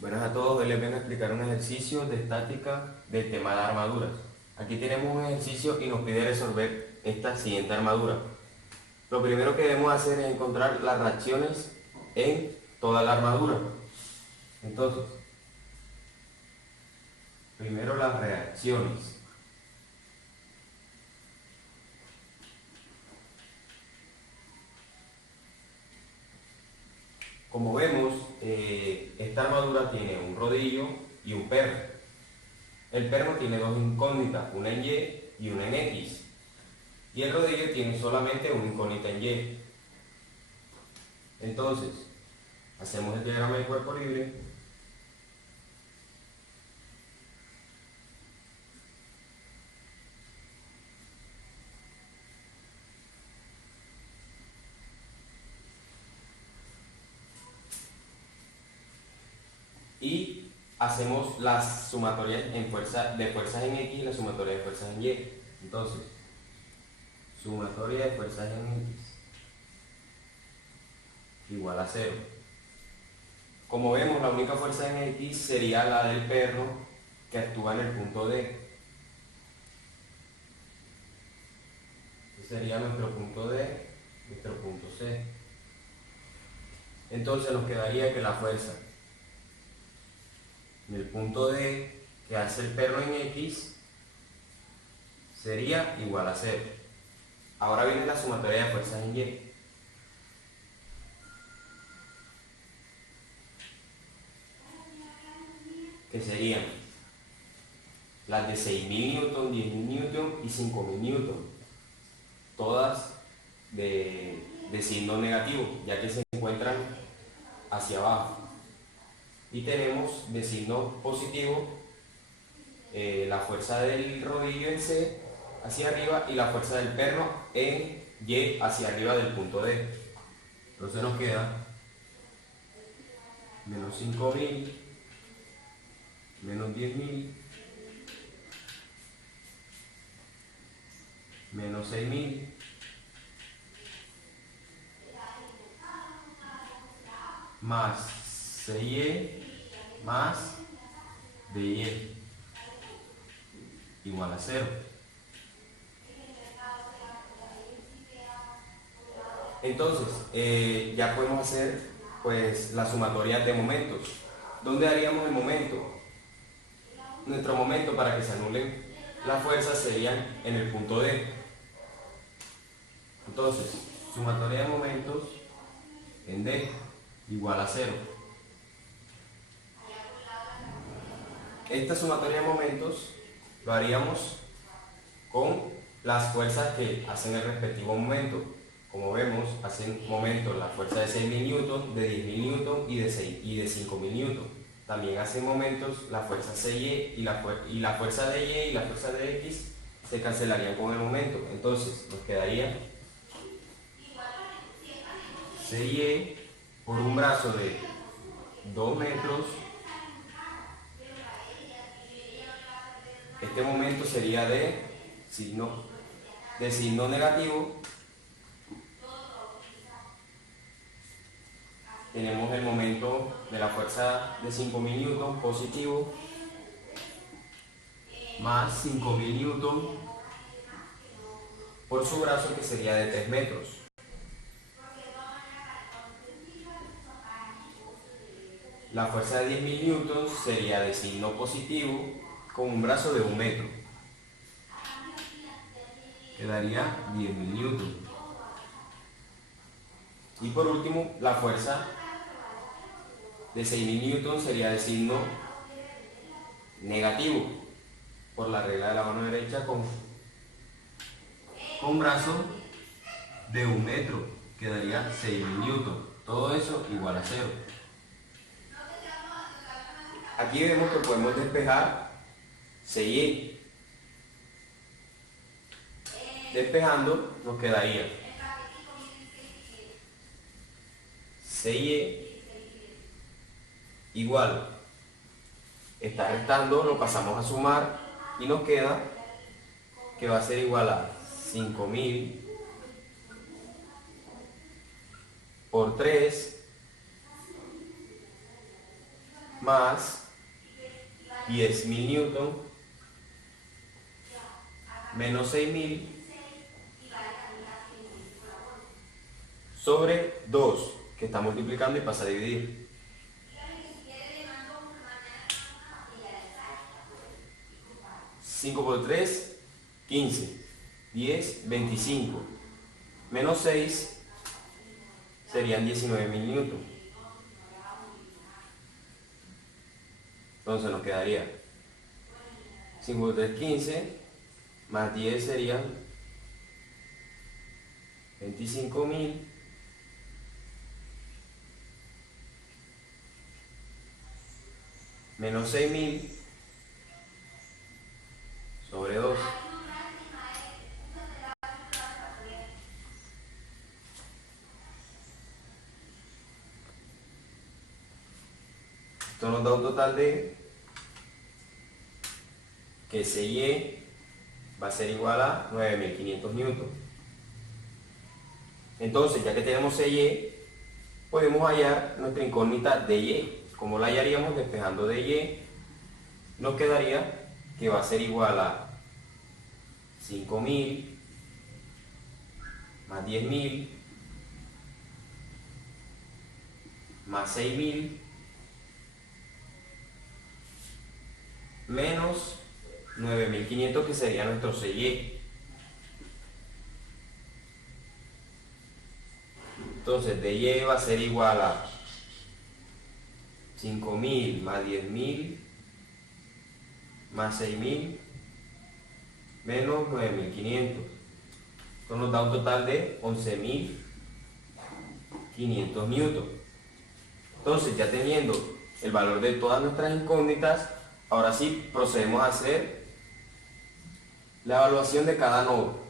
Buenas a todos, hoy les vengo a explicar un ejercicio de estática del tema de armaduras. Aquí tenemos un ejercicio y nos pide resolver esta siguiente armadura. Lo primero que debemos hacer es encontrar las reacciones en toda la armadura. Entonces, primero las reacciones. Como vemos, esta armadura tiene un rodillo y un perno. El perno tiene dos incógnitas, una en Y y una en X. Y el rodillo tiene solamente una incógnita en Y. Entonces, hacemos el diagrama de cuerpo libre. Y hacemos las sumatorias de fuerzas en X y la sumatoria de fuerzas en Y. Entonces, sumatoria de fuerzas en X igual a 0. Como vemos, la única fuerza en X sería la del perno que actúa en el punto D. Este sería nuestro punto D, nuestro punto C. Entonces nos quedaría que la fuerza en el punto D que hace el perno en X sería igual a 0. Ahora viene la sumatoria de fuerzas en Y. Que serían las de 6.000 newton, 10.000 newton y 5.000 newton, todas de signo negativo, ya que se encuentran hacia abajo. Y tenemos de signo positivo la fuerza del rodillo en C hacia arriba y la fuerza del perno en Y hacia arriba del punto D. Entonces nos queda menos 5.000, menos 10.000, menos 6.000, más 6Y más DY igual a 0. Entonces, ya podemos hacer pues la sumatoria de momentos. ¿Dónde haríamos el momento? Nuestro momento para que se anulen las fuerzas serían en el punto D. Entonces, sumatoria de momentos en D igual a 0. Esta sumatoria de momentos lo haríamos con las fuerzas que hacen el respectivo momento. Como vemos, hacen momentos la fuerza de 6.000 newton, de 10.000 newton y de 5.000 newton. También hacen momentos la fuerza CY y la fuerza de Y y la fuerza de X se cancelarían con el momento. Entonces nos quedaría CY por un brazo de 2 metros. Este momento sería de signo negativo. Tenemos el momento de la fuerza de 5.000 newton positivo más 5.000 newton por su brazo, que sería de 3 metros. La fuerza de 10.000 newtons sería de signo positivo con un brazo de 1 metro. Quedaría 10.000 newtons. Y por último, la fuerza de 6.000 newtons sería de signo negativo por la regla de la mano derecha con un brazo de 1 metro. Quedaría 6.000 newtons. Todo eso igual a 0. Aquí vemos que podemos despejar CY. Despejando nos quedaría CY igual, está restando, lo pasamos a sumar y nos queda que va a ser igual a 5.000 por 3 más 10.000 newton menos 6.000 sobre 2, que está multiplicando y pasa a dividir. Por 3, 15. 10, 25. Menos 6 serían 19.000 newton. Entonces nos quedaría 5 por 3, 15, más 10 serían 25.000 menos 6.000 sobre 2. Esto nos da un total de que CY va a ser igual a 9.500 newton. Entonces, ya que tenemos CY, podemos hallar nuestra incógnita DY. ¿Cómo la hallaríamos? Despejando DY, nos quedaría que va a ser igual a 5.000 más 10.000 más 6.000 menos 9.500, que sería nuestro CY. Entonces DY va a ser igual a 5.000 más 10.000 más 6.000 menos 9.500. Esto nos da un total de 11.500 newton. Entonces, ya teniendo el valor de todas nuestras incógnitas, ahora sí procedemos a hacer la evaluación de cada nodo.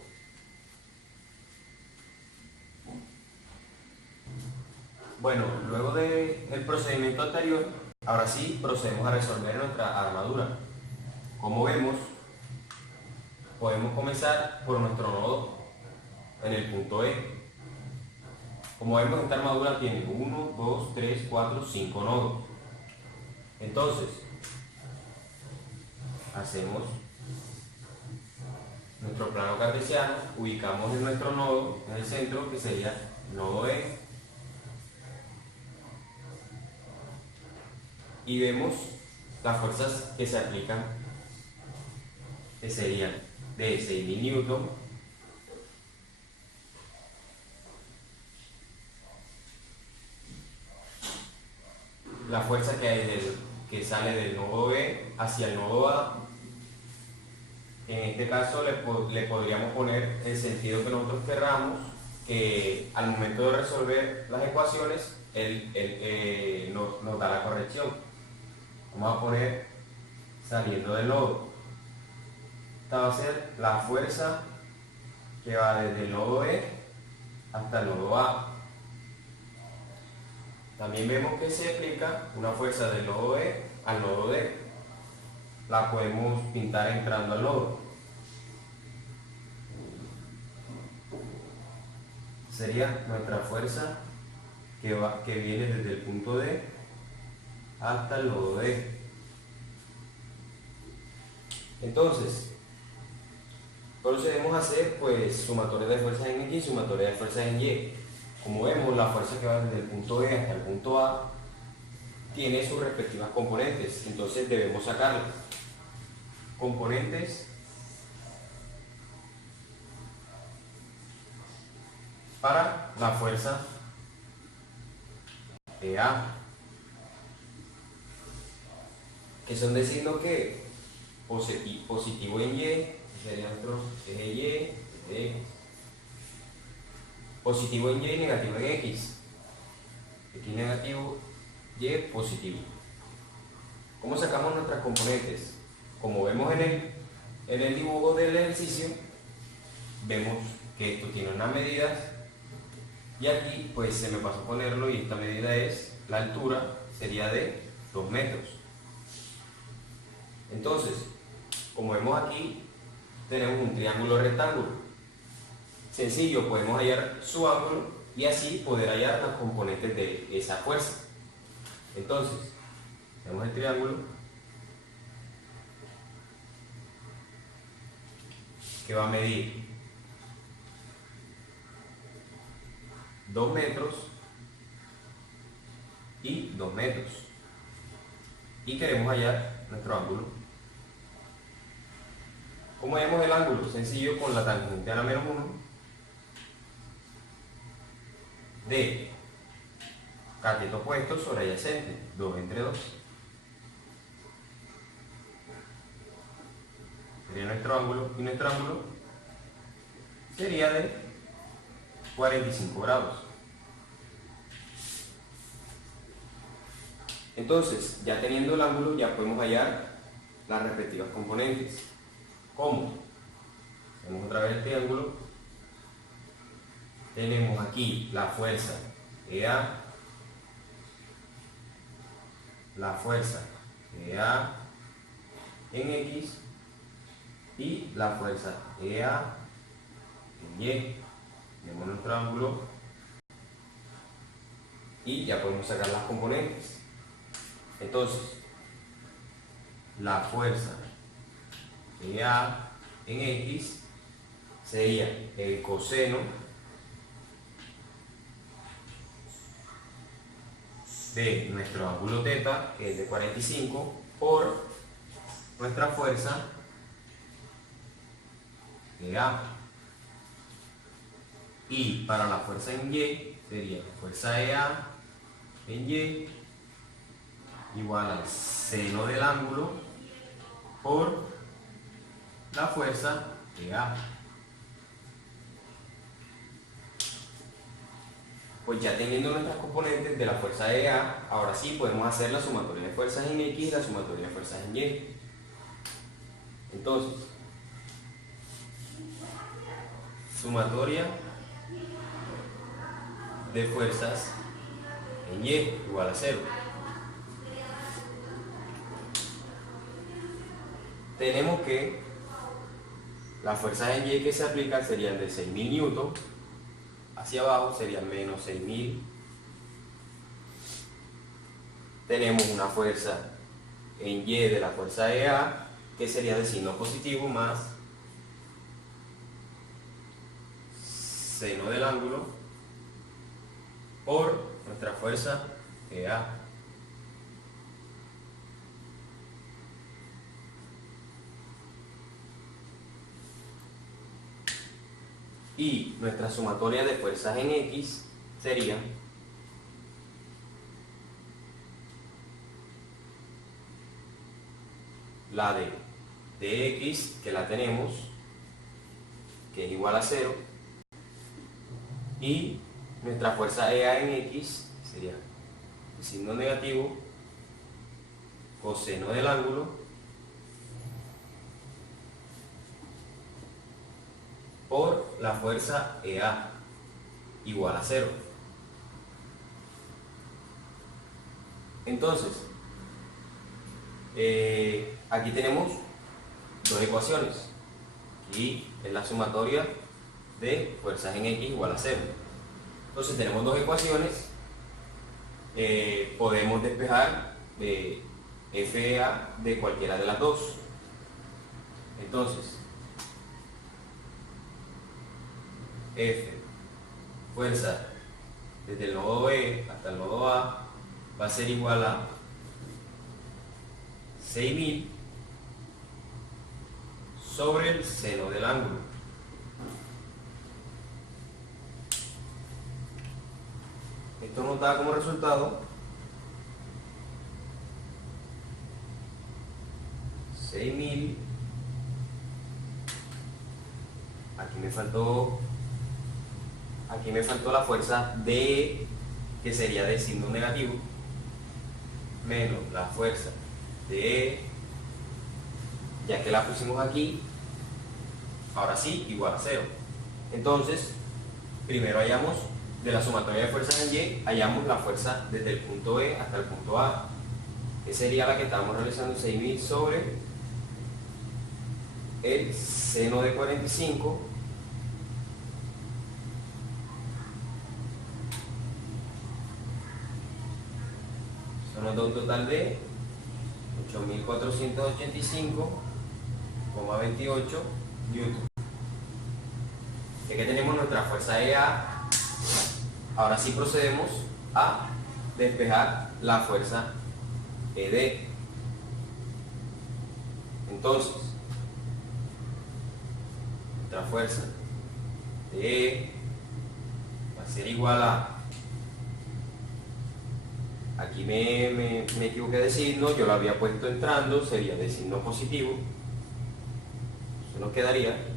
Bueno, luego del procedimiento anterior, ahora sí procedemos a resolver nuestra armadura. Como vemos, podemos comenzar por nuestro nodo en el punto E. Como vemos, esta armadura tiene 1, 2, 3, 4, 5 nodos. Entonces, hacemos nuestro plano cartesiano, ubicamos en nuestro nodo, en el centro, que sería nodo E, y vemos las fuerzas que se aplican, que serían de 6.000 newton, la fuerza que sale del nodo B hacia el nodo A. En este caso le podríamos poner el sentido que nosotros querramos, que al momento de resolver las ecuaciones nos da la corrección. Vamos a poner saliendo del nodo. Esta va a ser la fuerza que va desde el nodo E hasta el nodo A. También vemos que se aplica una fuerza del nodo E al nodo D. La podemos pintar entrando al nodo. Sería nuestra fuerza que viene desde el punto D hasta el nodo D. Entonces, procedemos a hacer pues sumatoria de fuerzas en X y sumatoria de fuerzas en Y. Como vemos, la fuerza que va desde el punto E hasta el punto A tiene sus respectivas componentes, entonces debemos sacarlas. Componentes para la fuerza EA, que son de signo que positivo en Y, sería nuestro eje Y, X. Positivo en Y y negativo en X. X negativo, Y positivo. ¿Cómo sacamos nuestras componentes? Como vemos en el dibujo del ejercicio, vemos que esto tiene unas medidas y aquí pues se me pasó a ponerlo, y esta medida es la altura, sería de 2 metros. Entonces, como vemos aquí, tenemos un triángulo rectángulo. Sencillo, podemos hallar su ángulo y así poder hallar las componentes de esa fuerza. Entonces, tenemos el triángulo que va a medir 2 metros y 2 metros. Y queremos hallar nuestro ángulo. ¿Cómo hallamos el ángulo? Sencillo, con la tangente a la menos 1 de cateto opuesto sobre adyacente, 2 entre 2. Sería nuestro ángulo, y nuestro ángulo sería de 45 grados. Entonces, ya teniendo el ángulo, ya podemos hallar las respectivas componentes. ¿Cómo? Tenemos otra vez el triángulo. Tenemos aquí la fuerza EA, la fuerza EA en X y la fuerza EA en Y. Tenemos nuestro ángulo y ya podemos sacar las componentes. Entonces, la fuerza EA en X sería el coseno de nuestro ángulo θ, que es de 45, por nuestra fuerza EA. Y para la fuerza en Y sería la fuerza EA en Y igual al seno del ángulo por la fuerza EA. Pues ya teniendo nuestras componentes de la fuerza EA, ahora sí podemos hacer la sumatoria de fuerzas en X y la sumatoria de fuerzas en Y. Entonces, sumatoria de fuerzas en Y igual a 0. Tenemos que las fuerzas en Y que se aplican serían de 6.000 newton, hacia abajo serían menos 6.000. Tenemos una fuerza en Y de la fuerza EA que sería de signo positivo más seno del ángulo por nuestra fuerza EA. Y nuestra sumatoria de fuerzas en X sería la de dx, que la tenemos, que es igual a 0, y nuestra fuerza EA en X sería el signo negativo, coseno del ángulo, por la fuerza EA igual a 0. Entonces, aquí tenemos dos ecuaciones y es la sumatoria de fuerzas en X igual a 0. Entonces tenemos dos ecuaciones, podemos despejar FEA de cualquiera de las dos. Entonces, F, fuerza desde el nodo B hasta el nodo A, va a ser igual a 6.000 sobre el seno del ángulo. Esto nos da como resultado 6.000. Aquí me faltó la fuerza D, que sería de signo negativo, menos la fuerza de, ya que la pusimos aquí, ahora sí, igual a 0. Entonces, primero hallamos de la sumatoria de fuerzas en Y, hallamos la fuerza desde el punto E hasta el punto A, que sería la que estábamos realizando, 6.000 sobre el seno de 45 nos da un total de 8.485,28 newton. Ya que tenemos nuestra fuerza EA, ahora sí procedemos a despejar la fuerza ED. Entonces, nuestra fuerza de E va a ser igual a, aquí me equivoqué de signo, yo lo había puesto entrando, sería de signo positivo. Eso nos quedaría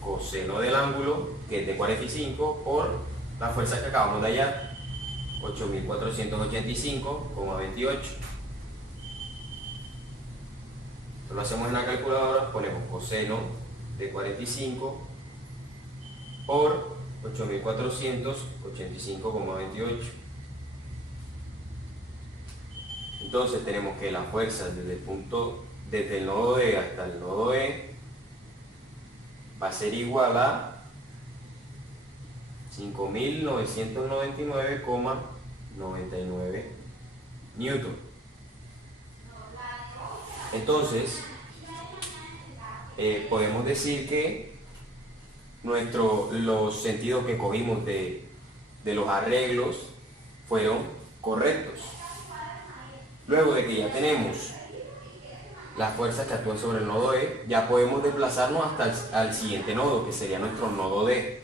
coseno del ángulo, que es de 45, por la fuerza que acabamos de hallar, 8.485,28. Esto lo hacemos en la calculadora, ponemos coseno de 45 por 8.485,28. Entonces tenemos que la fuerza desde el nodo D hasta el nodo E va a ser igual a 5.999,99 newton. Entonces, podemos decir que los sentidos que cogimos de los arreglos fueron correctos. Luego de que ya tenemos las fuerzas que actúan sobre el nodo E, ya podemos desplazarnos hasta el siguiente nodo, que sería nuestro nodo D.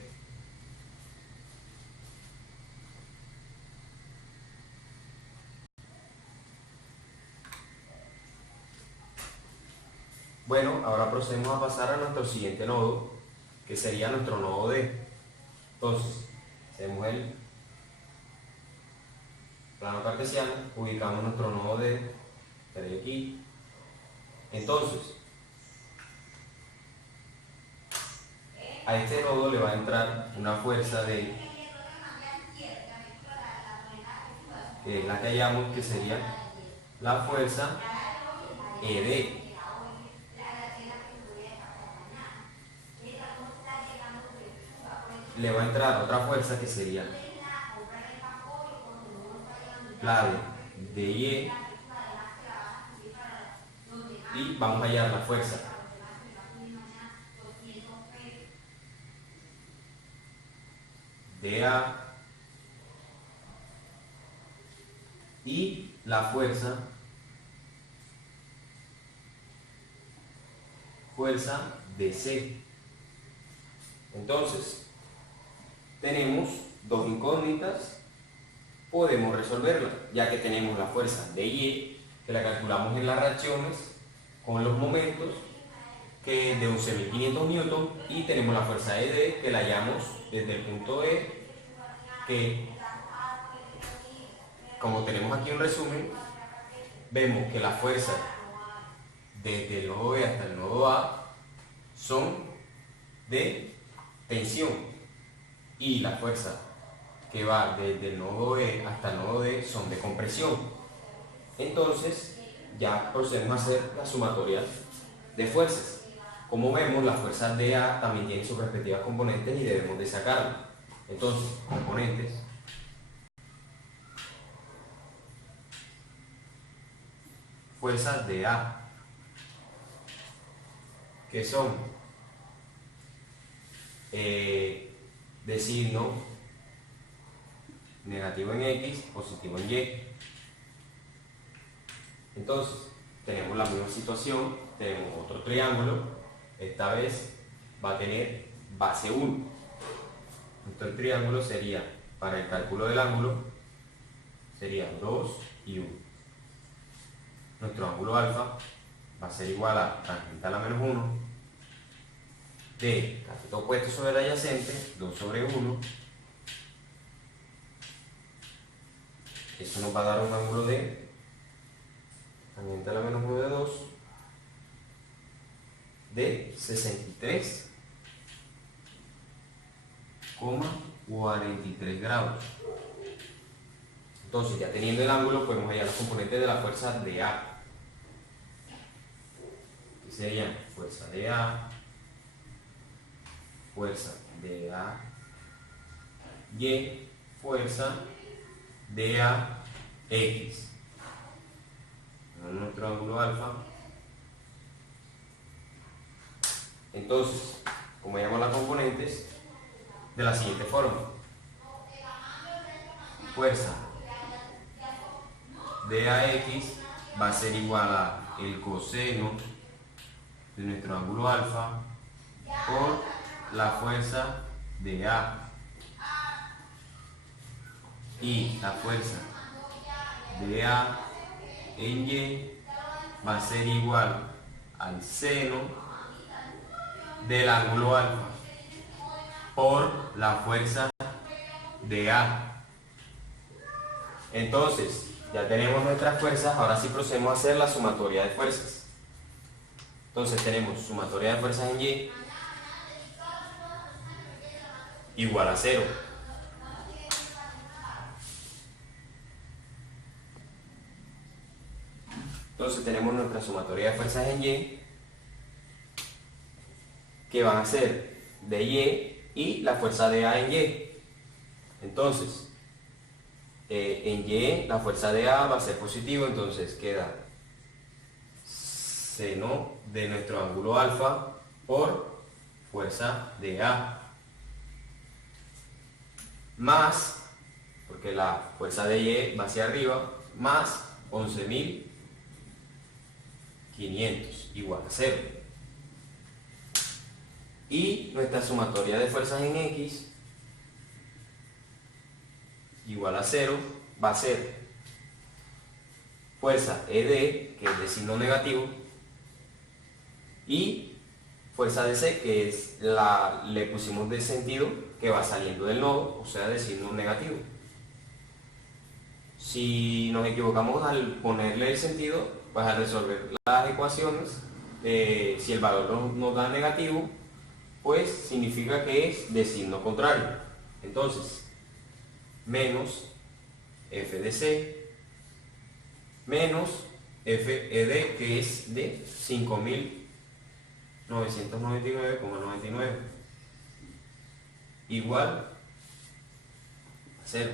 Bueno, ahora procedemos a pasar a nuestro siguiente nodo, que sería nuestro nodo D. Entonces, hacemos el plano cartesiano, ubicamos nuestro nodo D, estaría aquí. Entonces, a este nodo le va a entrar una fuerza de, que es la que hallamos, que sería la fuerza ED. Le va a entrar otra fuerza que sería la de DY, y vamos a hallar la fuerza DA y la fuerza DC. Entonces, tenemos dos incógnitas, podemos resolverla, ya que tenemos la fuerza DY, que la calculamos en las reacciones con los momentos, que es de 11.500 newton, y tenemos la fuerza ED, que la hallamos desde el punto E, que, como tenemos aquí un resumen, vemos que la fuerza desde el nodo E hasta el nodo A son de tensión, y la fuerza que va desde el nodo E hasta el nodo D son de compresión. Entonces, ya procedemos a hacer la sumatoria de fuerzas. Como vemos, la fuerza DA también tiene sus respectivas componentes y debemos de sacarlas. Entonces, componentes. Fuerzas DA, que son de signo negativo en X, positivo en Y. Entonces, tenemos la misma situación, tenemos otro triángulo, esta vez va a tener base 1. Entonces el triángulo sería, para el cálculo del ángulo, sería 2 y 1. Nuestro ángulo alfa va a ser igual a tangente a la menos 1 de cateto opuesto sobre el adyacente, 2 sobre 1. Eso nos va a dar un ángulo de tangente a la menos 1 de 2 de 63,43 grados. Entonces, ya teniendo el ángulo, podemos hallar los componentes de la fuerza de A. Que serían fuerza de A, fuerza de A, Y, fuerza de AX. Nuestro ángulo alfa. Entonces, como llamamos las componentes, de la siguiente forma. Fuerza de AX va a ser igual a el coseno de nuestro ángulo alfa por la fuerza de A. Y la fuerza de A en Y va a ser igual al seno del ángulo alfa por la fuerza de A. Entonces, ya tenemos nuestras fuerzas, ahora sí procedemos a hacer la sumatoria de fuerzas. Entonces tenemos sumatoria de fuerzas en Y igual a 0. Entonces tenemos nuestra sumatoria de fuerzas en Y, que van a ser de Y la fuerza de A en Y. Entonces, en Y la fuerza de A va a ser positivo, entonces queda seno de nuestro ángulo alfa por fuerza de A. Más, porque la fuerza de Y va hacia arriba, más 11.500 igual a 0. Y nuestra sumatoria de fuerzas en X igual a 0 va a ser fuerza ED, que es de signo negativo, y fuerza DC, que es le pusimos de sentido que va saliendo del nodo, o sea, de signo negativo. Si nos equivocamos al ponerle el sentido, pues al resolver las ecuaciones, si el valor nos da negativo, pues significa que es de signo contrario. Entonces, menos F de C menos FED, que es de 5.999,99 igual a 0.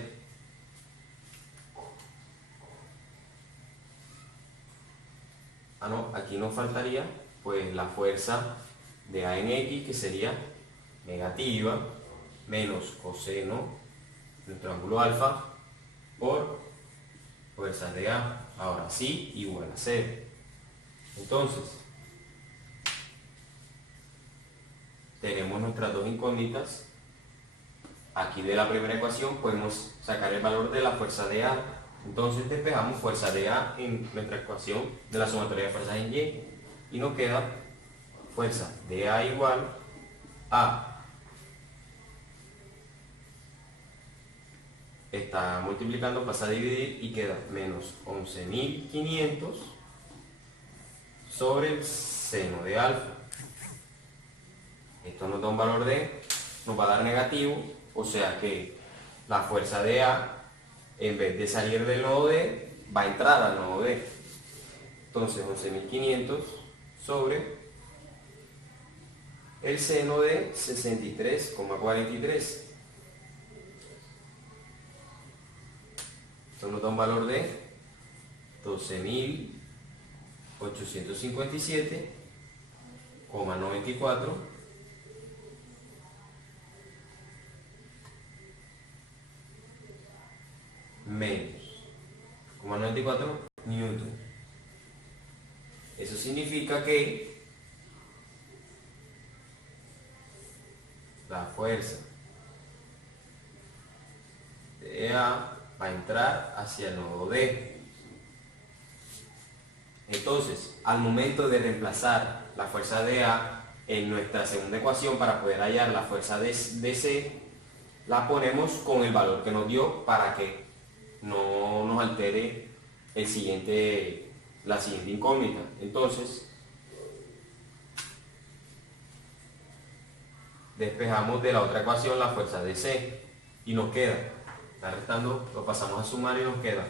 No, aquí nos faltaría pues la fuerza de A en X, que sería negativa, menos coseno nuestro ángulo alfa por fuerza de A, ahora sí, igual a 0. Entonces, tenemos nuestras dos incógnitas. Aquí de la primera ecuación podemos sacar el valor de la fuerza de A. Entonces despejamos fuerza de A en nuestra ecuación de la sumatoria de fuerzas en Y. Y nos queda fuerza de A igual a... Está multiplicando, pasa a dividir y queda menos 11.500 sobre el seno de alfa. Esto nos da un valor de, nos va a dar negativo, o sea que la fuerza de A, en vez de salir del nodo D, va a entrar al nodo D. Entonces 11.500 sobre el seno de 63,43. Esto nos da un valor de 12.857,94 menos 0,94 newton. Eso significa que la fuerza de A va a entrar hacia el nodo D. Entonces, al momento de reemplazar la fuerza de A en nuestra segunda ecuación para poder hallar la fuerza de C, la ponemos con el valor que nos dio para que no nos altere la siguiente incógnita. Entonces, despejamos de la otra ecuación la fuerza de C y nos queda, está restando, lo pasamos a sumar y nos queda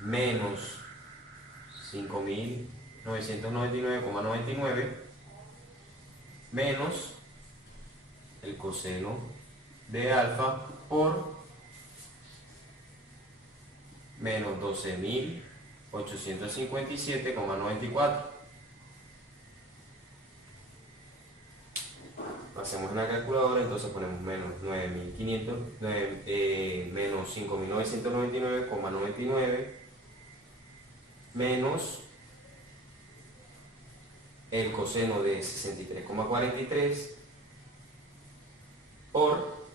menos 5.999,99 menos el coseno de alfa por menos 12.857,94. Lo hacemos en la calculadora, entonces ponemos menos 9.500, menos 5.999,99 menos el coseno de 63,43 por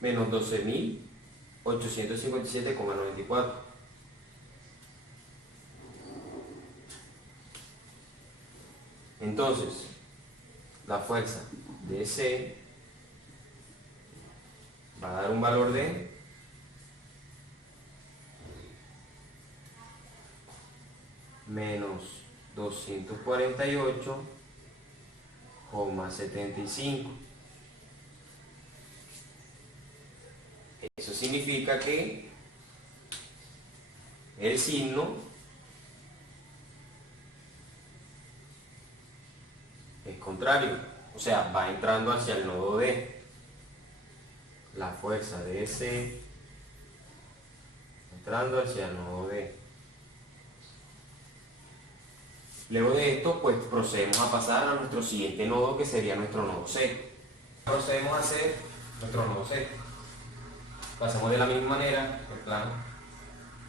menos 12.857,94. Entonces, la fuerza de C va a dar un valor de menos 248,75. Eso significa que el signo es contrario, o sea, va entrando hacia el nodo D. La fuerza de C entrando hacia el nodo D. Luego de esto, pues procedemos a pasar a nuestro siguiente nodo, que sería nuestro nodo C. Procedemos a hacer nuestro nodo C. Lo hacemos de la misma manera, el plano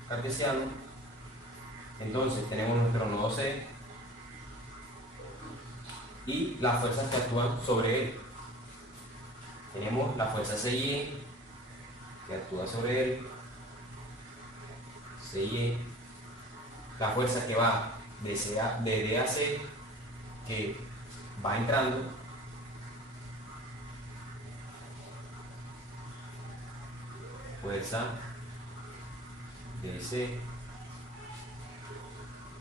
cartesiano. Entonces tenemos nuestro nodo C y las fuerzas que actúan sobre él. Tenemos la fuerza CY que actúa sobre él, CY, la fuerza que va de D a C, que va entrando, fuerza de C.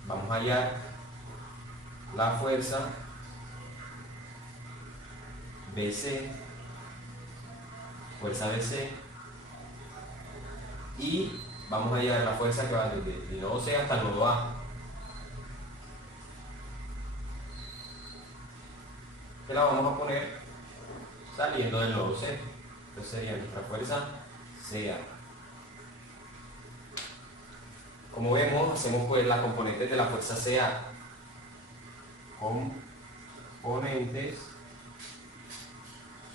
Vamos a hallar la fuerza BC, fuerza BC, y vamos a hallar la fuerza que va desde el nodo C hasta el nodo A. Que la vamos a poner saliendo del nodo C. Entonces sería nuestra fuerza CA. Como vemos, hacemos pues las componentes de la fuerza CA. Componentes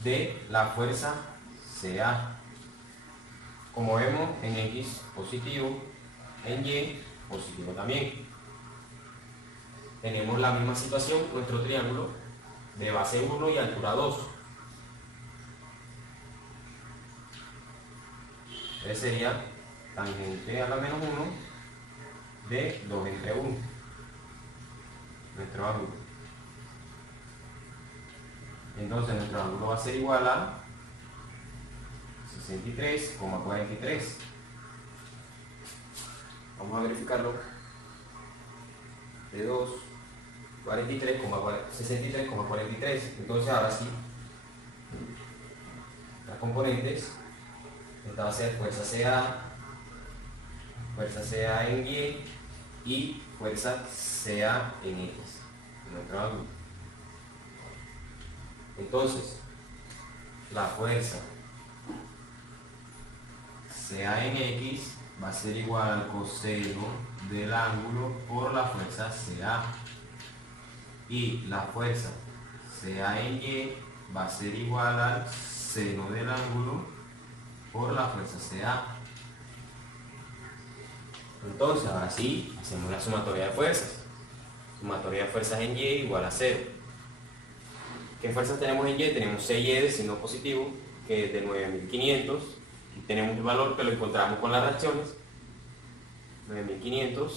de la fuerza CA. Como vemos, en X positivo, en Y positivo también. Tenemos la misma situación, nuestro triángulo de base 1 y altura 2. Entonces sería tangente a la menos 1 de 2 entre 1, nuestro ángulo. Entonces nuestro ángulo va a ser igual a 63,43. Vamos a verificarlo. De 2, 63,43. Entonces ahora sí, las componentes, esta va a ser fuerza CA en Y y fuerza CA en X, nuestro ángulo. Entonces, la fuerza CA en X va a ser igual al coseno del ángulo por la fuerza CA. Y la fuerza CA en Y va a ser igual al seno del ángulo por la fuerza CA. Entonces, ahora sí, hacemos la sumatoria de fuerzas. Sumatoria de fuerzas en Y igual a 0. ¿Qué fuerzas tenemos en Y? Tenemos CY de signo positivo, que es de 9.500. Y tenemos el valor que lo encontramos con las reacciones. 9.500.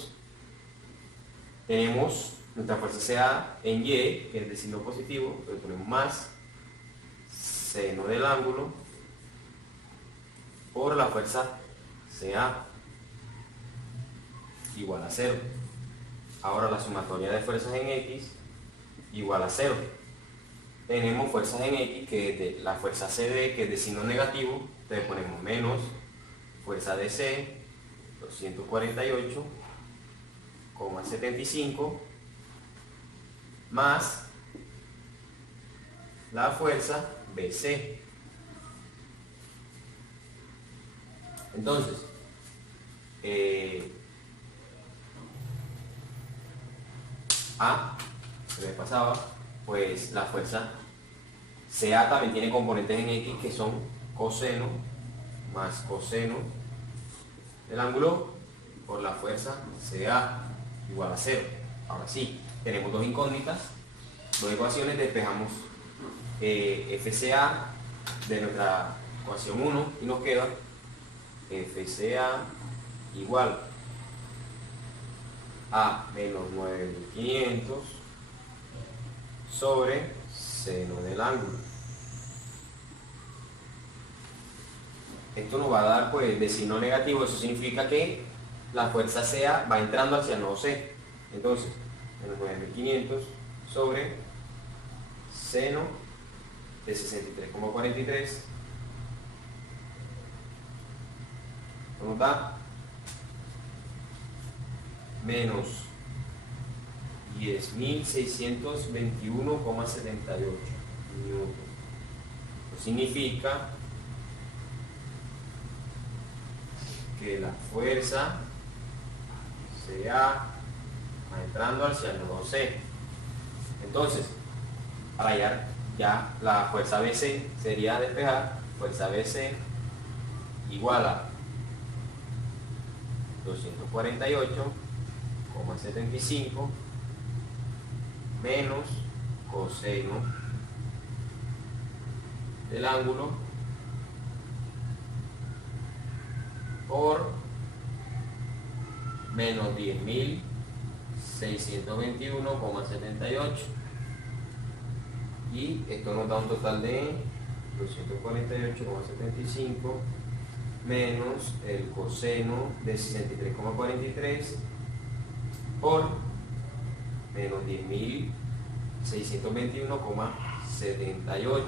Tenemos nuestra fuerza CA en Y, que es de signo positivo, le ponemos más seno del ángulo por la fuerza CA igual a 0. Ahora la sumatoria de fuerzas en X igual a 0. Tenemos fuerzas en X, que es de la fuerza CD, que es de signo negativo, entonces ponemos menos fuerza de C, 248,75, más la fuerza BC. Entonces, A, se me pasaba, pues la fuerza CA también tiene componentes en X que son coseno más coseno del ángulo por la fuerza CA igual a 0. Ahora sí, tenemos dos incógnitas, dos ecuaciones, despejamos FCA de nuestra ecuación 1 y nos queda FCA igual a menos 9500 sobre seno del ángulo. Esto nos va a dar pues de signo negativo, eso significa que la fuerza CA va entrando hacia el nodo C. Entonces, menos 9500 sobre seno de 63,43 nos da menos 10.621,78 newton. Esto significa que la fuerza CA va entrando hacia el nodo C. Entonces, para hallar ya la fuerza BC sería despejar fuerza BC igual a 248,75 menos coseno del ángulo por menos 10.621,78 y esto nos da un total de 248,75 menos el coseno de 63,43 por menos 10.621,78.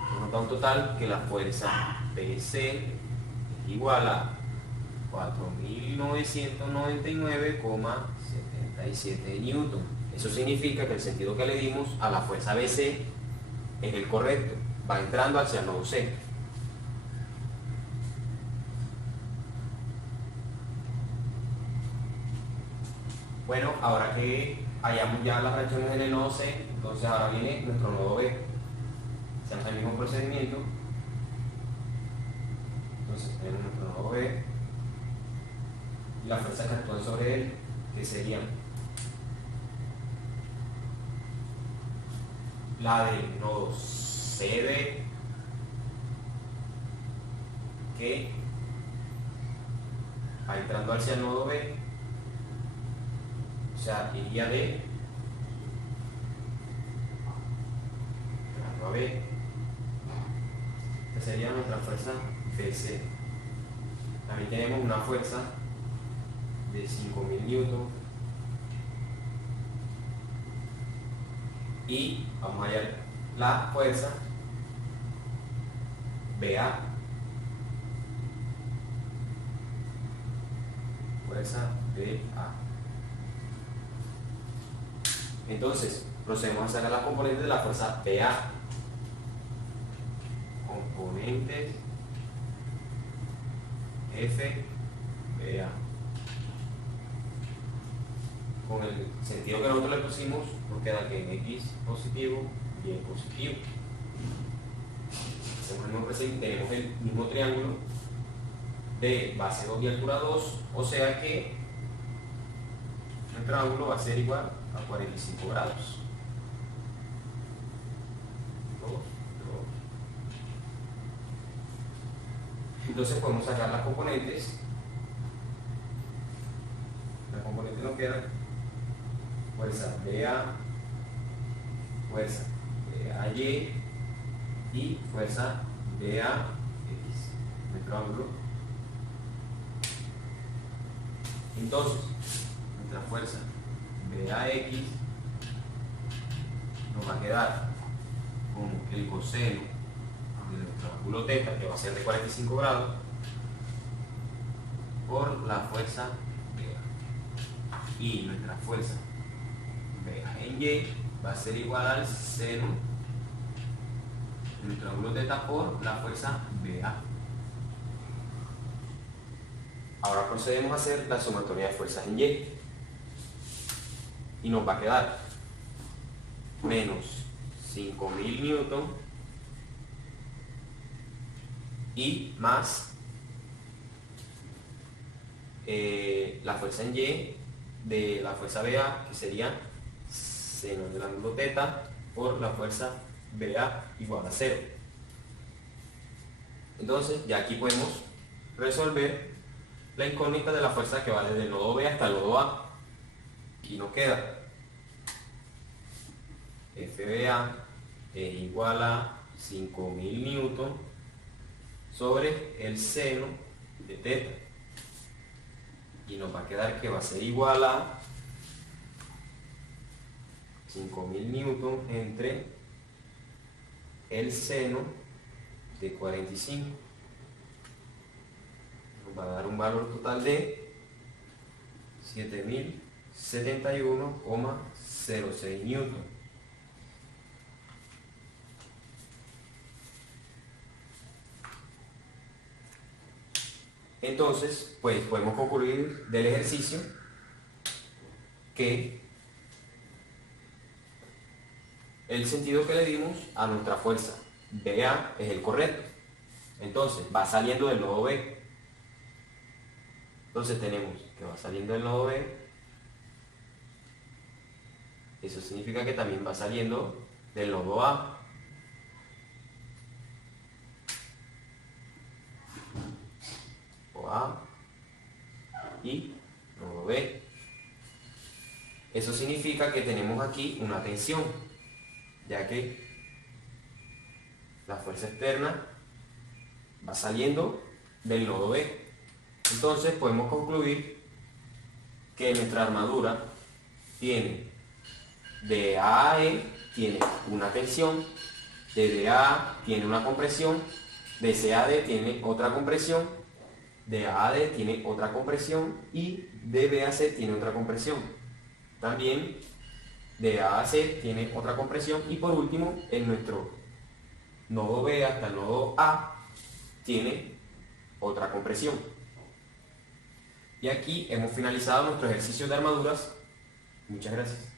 Esto nos da un total que la fuerza BC es igual a 4.999,77 newton. Eso significa que el sentido que le dimos a la fuerza BC es el correcto, va entrando hacia el nodo C. Bueno, ahora que hayamos ya las reacciones en el nodo C, entonces ahora viene nuestro nodo B. Hacemos el mismo procedimiento. Entonces tenemos nuestro nodo B y la fuerza que actúa sobre él, que serían la del nodo CD, que va entrando hacia el nodo B, o sea, iría de a B. Esta sería nuestra fuerza BC. También tenemos una fuerza de 5.000 newton y vamos a hallar la fuerza BA. Fuerza BA. Entonces, procedemos a sacar las componentes de la fuerza BA. Componentes FBA. Con el sentido que nosotros le pusimos, nos queda que en X positivo y Y positivo. Hacemos el mismo procedimiento, tenemos el mismo triángulo de base 2 y altura 2, o sea que nuestro ángulo va a ser igual a 45 grados. 2, 2. Entonces podemos sacar las componentes. Las componentes nos quedan fuerza BA, fuerza BAY y fuerza BAX, nuestro ángulo. Entonces, nuestra fuerza BAX nos va a quedar con el coseno de nuestro ángulo θ, que va a ser de 45 grados, por la fuerza BA. Y nuestra fuerza BA en Y va a ser igual al seno de nuestro ángulo θ por la fuerza BA. Ahora procedemos a hacer la sumatoria de fuerzas en Y. Y nos va a quedar menos 5000 newton y más la fuerza en Y de la fuerza BA, que sería seno del ángulo teta por la fuerza BA igual a 0. Entonces ya aquí podemos resolver la incógnita de la fuerza que va desde el nodo B hasta el nodo A. Y nos queda FBA es igual a 5000 newton sobre el seno de teta. Y nos va a quedar que va a ser igual a 5000 newton entre el seno de 45. Nos va a dar un valor total de 7071,06 newton. Entonces, pues podemos concluir del ejercicio que el sentido que le dimos a nuestra fuerza BA es el correcto. Entonces, va saliendo del nodo B. Entonces tenemos que va saliendo del nodo B. Eso significa que también va saliendo del nodo A. O A y nodo B. Eso significa que tenemos aquí una tensión, ya que la fuerza externa va saliendo del nodo B. Entonces podemos concluir que nuestra armadura tiene de A a E tiene una tensión, de D a A tiene una compresión, de C a D tiene otra compresión, de A a D tiene otra compresión y de B a C tiene otra compresión. También de A a C tiene otra compresión y por último en nuestro nodo B hasta el nodo A tiene otra compresión. Y aquí hemos finalizado nuestro ejercicio de armaduras. Muchas gracias.